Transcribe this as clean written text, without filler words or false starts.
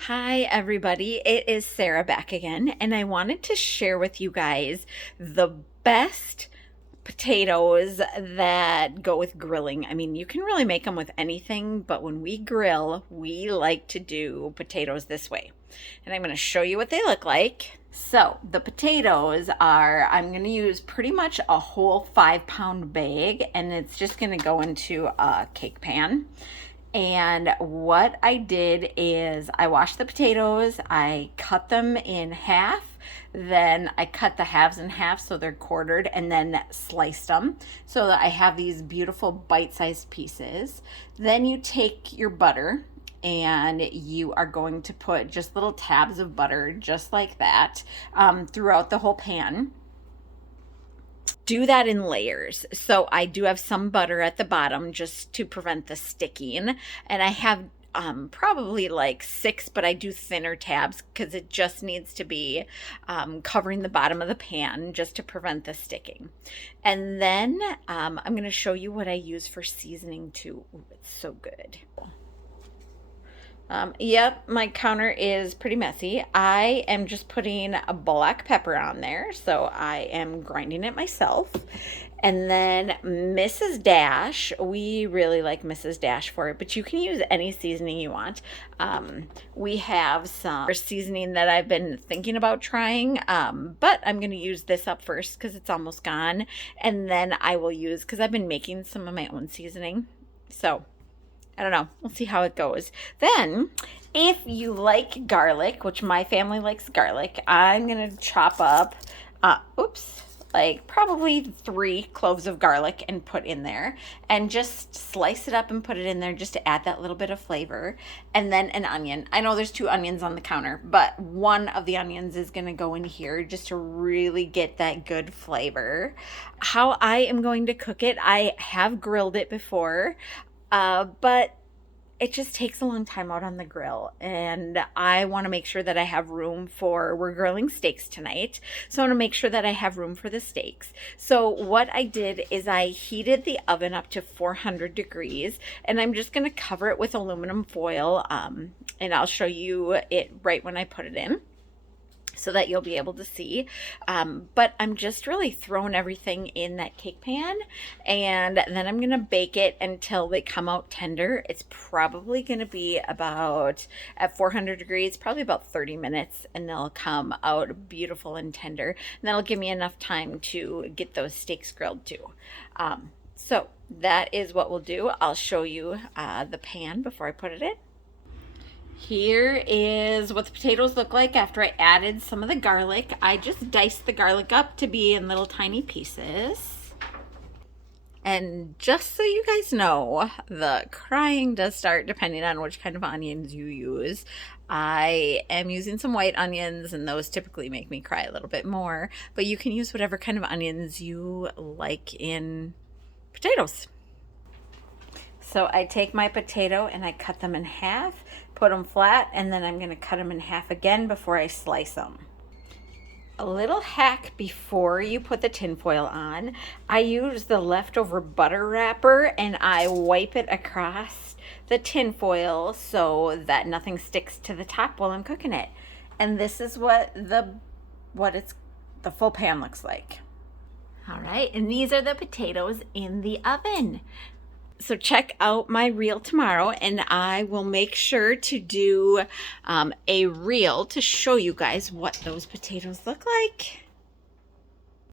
Hi, everybody. It is Sarah back again, and I wanted to share with you guys the best potatoes that go with grilling. I mean, you can really make them with anything, but when we grill, we like to do potatoes this way. And I'm going to show you what they look like. So, the potatoes are, I'm going to use pretty much a whole 5-pound bag, and it's just going to go into a cake pan. And what I did is I washed the potatoes, I cut them in half, then I cut the halves in half so they're quartered, and then sliced them so that I have these beautiful bite-sized pieces. Then you take your butter and you are going to put just little tabs of butter just like that throughout the whole pan. Do that in layers. So I do have some butter at the bottom just to prevent the sticking. And I have probably like 6, but I do thinner tabs because it just needs to be covering the bottom of the pan just to prevent the sticking. And then I'm going to show you what I use for seasoning too. Ooh, it's so good. Yep, my counter is pretty messy. I am just putting a black pepper on there, so I am grinding it myself. And then Mrs. Dash, we really like Mrs. Dash for it, but you can use any seasoning you want. We have some seasoning that I've been thinking about trying, but I'm going to use this up first because it's almost gone. And then I will use, because I've been making some of my own seasoning. So I don't know. We'll see how it goes. Then, if you like garlic, which my family likes garlic, I'm going to chop up, like probably 3 cloves of garlic and put in there. And just slice it up and put it in there just to add that little bit of flavor. And then an onion. I know there's 2 onions on the counter, but one of the onions is going to go in here just to really get that good flavor. How I am going to cook it, I have grilled it before. But it just takes a long time out on the grill, and I want to make sure that I have room we're grilling steaks tonight, so I want to make sure that I have room for the steaks. So what I did is I heated the oven up to 400 degrees, and I'm just going to cover it with aluminum foil, and I'll show you it right when I put it in, so that you'll be able to see. But I'm just really throwing everything in that cake pan, and then I'm gonna bake it until they come out tender. It's probably gonna be about, at 400 degrees, probably about 30 minutes, and they'll come out beautiful and tender. And that'll give me enough time to get those steaks grilled too. So that is what we'll do. I'll show you the pan before I put it in. Here is what the potatoes look like after I added some of the garlic. I just diced the garlic up to be in little tiny pieces. And just so you guys know, the crying does start depending on which kind of onions you use. I am using some white onions, and those typically make me cry a little bit more. But you can use whatever kind of onions you like in potatoes. So I take my potato and I cut them in half, put them flat, and then I'm going to cut them in half again before I slice them. A little hack before you put the tinfoil on, I use the leftover butter wrapper and I wipe it across the tinfoil so that nothing sticks to the top while I'm cooking it. And this is what the full pan looks like. All right, and these are the potatoes in the oven. So check out my reel tomorrow, and I will make sure to do a reel to show you guys what those potatoes look like.